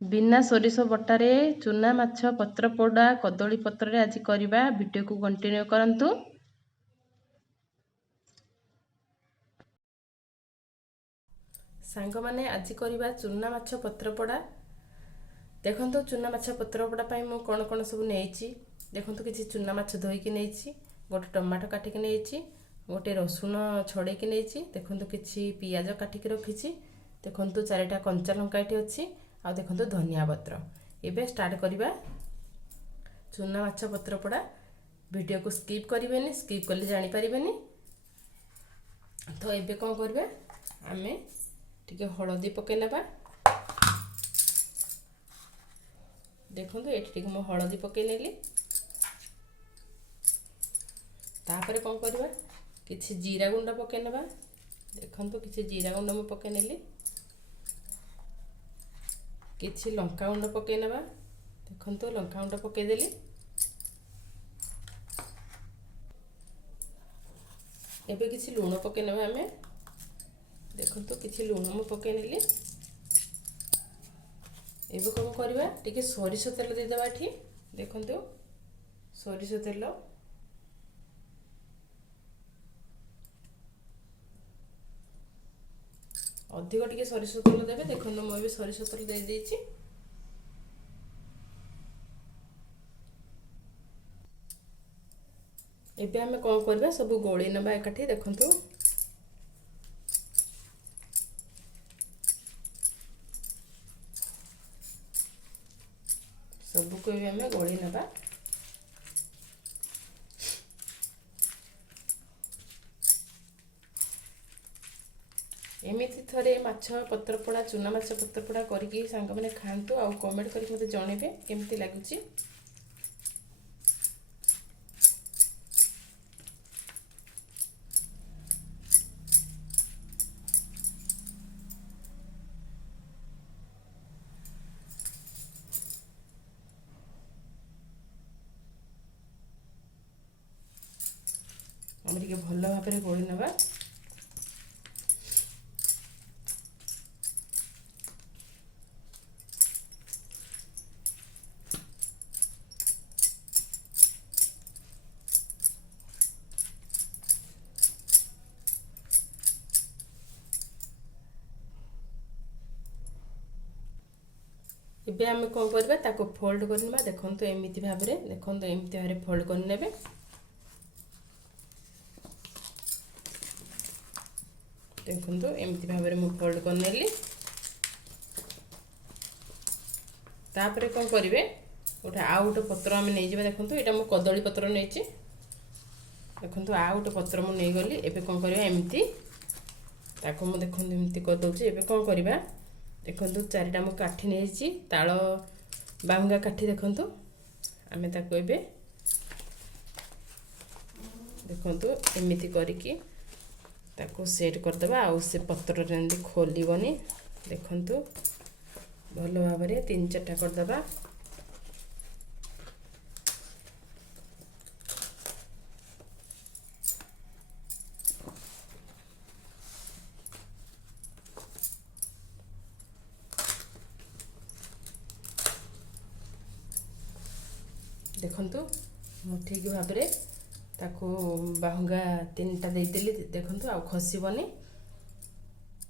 बिना सोरिष बटारे चूना माछ पत्र पोड़ा कदली पत्रे आज करवा वीडियो को कंटिन्यू करंतु। सांग माने आज करवा चूना माछ पत्र पोड़ा। देखंतु चूना माछ पत्र पोड़ा पाई मु कोन कोन सब नेइची। देखंतु किछि चूना माछ धोई नेइची, गोटे टमाटो काटिक नेइची, गोटे रसुण छड़ेकी नेइची। देखंतु किछि पियाज काटिक रखिछि। देखंतु चारिटा कंचा लंका एठी अछि। आ देखंतु धनिया पत्र। एबे स्टार्ट करिबा चूना माछ पत्र पोड़ा। वीडियो को स्किप करिवेनी, स्किप करले जानि परिबेनी। तो एबे कोन करबे आमे टिके हळदी पके नेबा। देखंतु एठी टिके मो हळदी पके नेली। तापरे कोन करबा किछि जीरा गुंड पके नेबा। देखंतु किछि जीरा गुंड मो पके नेली। किछि लंका गुंड पके नेबा। देखंतु लंका गुंड पके देली। एबे किछि लूण पके नेबा आमे। देखंतु किछि लूण मो पके नेली। एबे कोन करबा टिके सोरिष तेल दे देबा एठी। देखंतु सोरिष तेल अधिक टिके सोरिष तेल देबे। देखंतु मो एबे सोरिष तेल दे देइची। एबे हमें कोन करबा सब गोळी नबा एकाठी। देखंतु सब को एबे हमें गोळी नबा। एमिति थरे माछ पत्र पोड़ा चूना माछ पत्र पोड़ा करके सांग माने खांतु आ कमेंट करके मते जणेबे केमति लागुची। हम टिके भलो भाबरे गोळी नबा। एबे आमे कोन करबा ताको फोल्ड करनबा। देखंतु एमिति भाबरे, देखंतु एमिति भाबरे फोल्ड कर नेबे। देखंतु एमिति भाबरे मु फोल्ड कर नेली। तापरे कोन करिवे ओटा आउट पत्र आमे नै जेबा। देखंतु एटा मु कदली पत्र नैची। देखंतु आउट पत्र मु नै गली। एबे कोन करिवा एमिति ताको मु देखंतु एमिति कर दउची। एबे कोन करिवा देखंतु चारिटा मु काठी नेइची, ताळ बाहुंगा काठी। देखंतु आमे ताको एबे देखंतु एमिति करिकी ताको सेट कर देबा। आ से पत्र रेंदी खोलीबनी। देखंतु भलो भाबरे 3-4टा कर देबा। देखंतु मु ठीक भाबरे ताको बाहुंगा 3टा दे देली। देखंतु आ खसीबनी।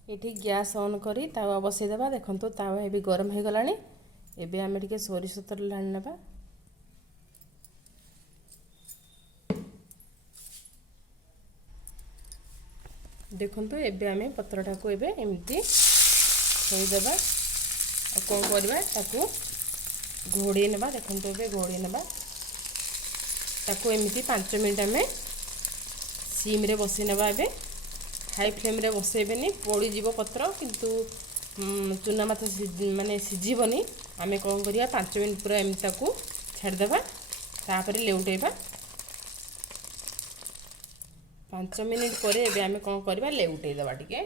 एठी गैस ऑन करी तावा बसै देबा। देखंतु तावा एबे गरम हे गलानी। एबे आमे टिके सोरिष तेल ढाल नेबा। देखंतु एबे आमे पत्रटा को एबे एमिति थोई देबा। आ कोन करबा ताको घोड़ी नेबा। देखंतु एबे घोड़ी नेबा ताको एमिति 5 मिनिट आमे सिम रे बसै नेबा। एबे हाई फ्लेम रे बसैबेनी, पोड़ी जीवो पत्र। किंतु चूना माछ माने सिझिबनी। आमे कोन करिया 5 मिनिट पूरा एमिति ताको छाड़ देबा। तापरे लेउटेबा। 5 मिनिट परे एबे आमे कोन करबा लेउटे देबा टिके।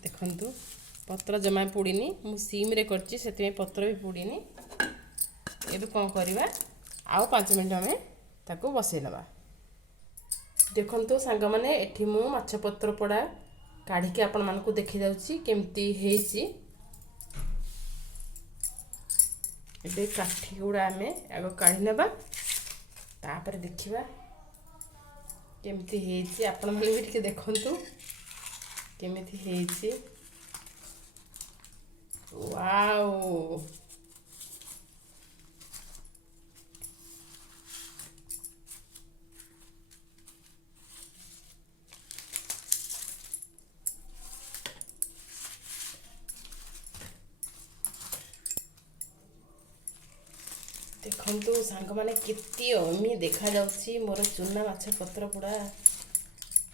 देखंतु पत्र जमा पोड़ीनी, मु सिम रे करची सेते पत्र भी पोड़ीनी। एबे कोन करबा आउ 5 मिनिट आमे ताको बसै नेबा। देखंतु सांग माने एठी मु माछ पत्र पोड़ा କାଢ଼ିକି ଆପଣମାନଙ୍କୁ ଦେଖିଯାଉଛି କେମିତି ହେଇଛି। ଏବେ କାଠି ଗୁଡ଼ା ଆମେ ଆଗ କାଢ଼ି ନେବା, ତାପରେ ଦେଖିବା କେମିତି ହେଇଛି। ଆପଣମାନେ ବି ଟିକେ ଦେଖନ୍ତୁ କେମିତି ହେଇଛି। ୱାଓ, ଦେଖନ୍ତୁ ସାଙ୍ଗମାନେ କେତେ ଅମି ଦେଖାଯାଉଛି ମୋର ଚୁନା ମାଛ ପତ୍ର ପୋଡ଼ା।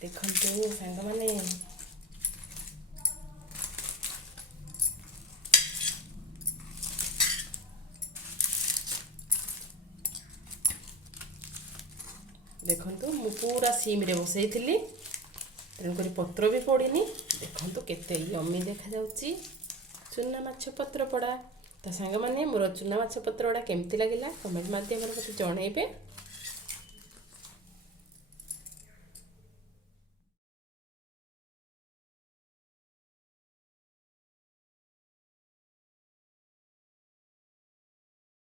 ଦେଖନ୍ତୁ ସାଙ୍ଗମାନେ, ଦେଖନ୍ତୁ ମୁଁ ପୁରା ସିମ୍ରେ ବସେଇଥିଲି, ତେଣୁକରି ପତ୍ର ବି ପଡ଼ିନି। ଦେଖନ୍ତୁ କେତେ ୟମି ଦେଖାଯାଉଛି ଚୁନା ମାଛ ପତ୍ର ପୋଡ଼ା। ତ ସାଙ୍ଗମାନେ ମୋର ଚୁନା ମାଛ ପତ୍ର ପୋଡ଼ା କେମିତି ଲାଗିଲା କମେଣ୍ଟ ମାଧ୍ୟମରେ ମୋତେ ଜଣାଇବେ।